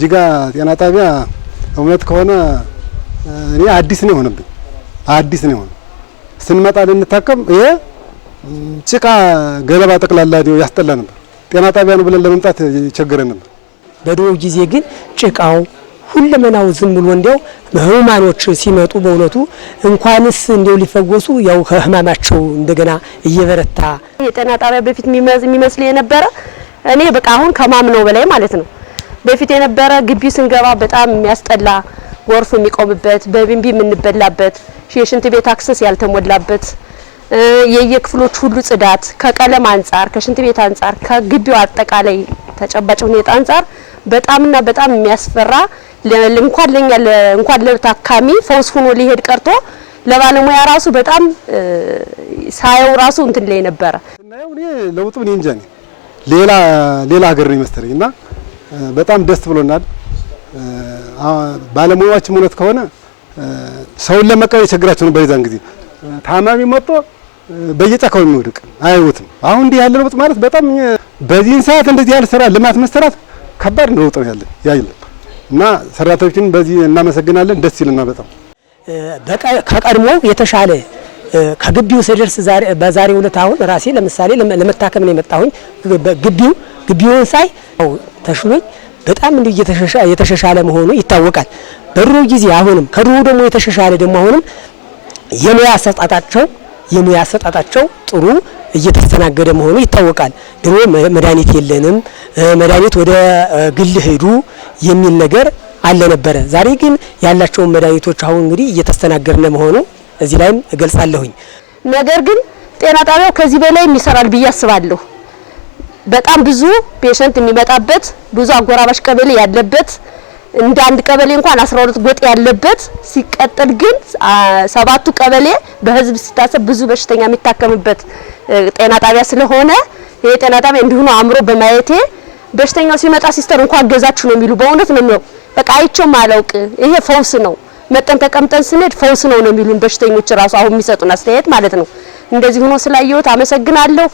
ጅጋ ጤና ጣቢያ እውነት ከሆነ እኔ አዲስ ነው ሆነብኝ። አዲስ ነው ሆነ ስንመጣ ልንታከም ይሄ ጭቃ ገለባ ጠቅላላ ያስጠላ ነበር። ጤና ጣቢያ ነው ብለን ለመምጣት ይቸገረን ነበር። በድሮ ጊዜ ግን ጭቃው ሁለመናው ዝም ብሎ እንዲያው ህሙማኖች ሲመጡ በእውነቱ እንኳንስ እንዲያው ሊፈወሱ ያው ከህማማቸው እንደገና እየበረታ የጤና ጣቢያ በፊት የሚመስል የነበረ እኔ በቃ አሁን ከማምነው በላይ ማለት ነው። በፊት የነበረ ግቢው ስንገባ በጣም የሚያስጠላ ጎርፍ የሚቆምበት በቢንቢ የምንበላበት የሽንት ቤት አክሰስ ያልተሞላበት የየክፍሎች ሁሉ ጽዳት ከቀለም አንፃር ከሽንት ቤት አንፃር ከግቢው አጠቃላይ ተጨባጭ ሁኔታ አንፃር በጣምና በጣም የሚያስፈራ እንኳን ለኛ እንኳን ለታካሚ ፈውስ ሆኖ ሊሄድ ቀርቶ ለባለሙያ ራሱ በጣም ሳየው ራሱ እንትን ላይ ነበር። እናየው እኔ ለውጡ ምን እንጃ ሌላ ሀገር ነው ይመስለኝና በጣም ደስ ብሎናል። ባለሙያዎችም እውነት ከሆነ ሰውን ለመቀበል ችግራቸው ነው። በዛን ጊዜ ታማሚ መጥቶ በየጫካው የሚወድቅ አይወትም። አሁን እንዲህ ያለ ለውጥ ማለት በጣም በዚህን ሰዓት እንደዚህ ያለ ስራ ልማት መሰራት ከባድ ነው ለውጥ ያለ እና ሰራተኞችን በዚህ እናመሰግናለን። ደስ ይለናል በጣም ከቀድሞ የተሻለ ከግቢው ስደርስ በዛሬው ዕለት አሁን ራሴ ለምሳሌ ለመታከም ነው የመጣሁኝ። ግቢውን ሳይ ተሽሎኝ በጣም እንዴ የተሻሻለ መሆኑ ይታወቃል። በድሮ ጊዜ አሁንም ከድሮ ደግሞ የተሻሻለ ደግሞ አሁንም የሙያ አሰጣጣቸው ጥሩ እየተስተናገደ መሆኑ ይታወቃል። ድሮ መድኃኒት የለንም መድኃኒት ወደ ግል ሄዱ የሚል ነገር አለ ነበረ። ዛሬ ግን ያላቸው መድኃኒቶች አሁን እንግዲህ እየተስተናገደነ መሆኑ እዚህ ላይም እገልጻለሁኝ። ነገር ግን ጤና ጣቢያው ከዚህ በላይ ይሰራል ብዬ አስባለሁ። በጣም ብዙ ፔሸንት የሚመጣበት ብዙ አጎራባሽ ቀበሌ ያለበት እንደ አንድ ቀበሌ እንኳን 12 ጎጥ ያለበት ሲቀጥል ግን 7ቱ ቀበሌ በህዝብ ሲታሰብ ብዙ በሽተኛ የሚታከምበት ጤና ጣቢያ ስለሆነ ይሄ ጤና ጣቢያ እንዲሁ ነው አምሮ በማየቴ በሽተኛው ሲመጣ ሲስተር እንኳን ገዛችሁ ነው የሚሉ በእውነት ነው። በቃ አይቼው ማላውቅ ይሄ ፈውስ ነው መጠን ተቀምጠን ስንሄድ ፈውስ ነው የሚሉን በሽተኞች ራሱ አሁን የሚሰጡን አስተያየት ማለት ነው። እንደዚህ ሆኖ ስላየሁት አመሰግናለሁ።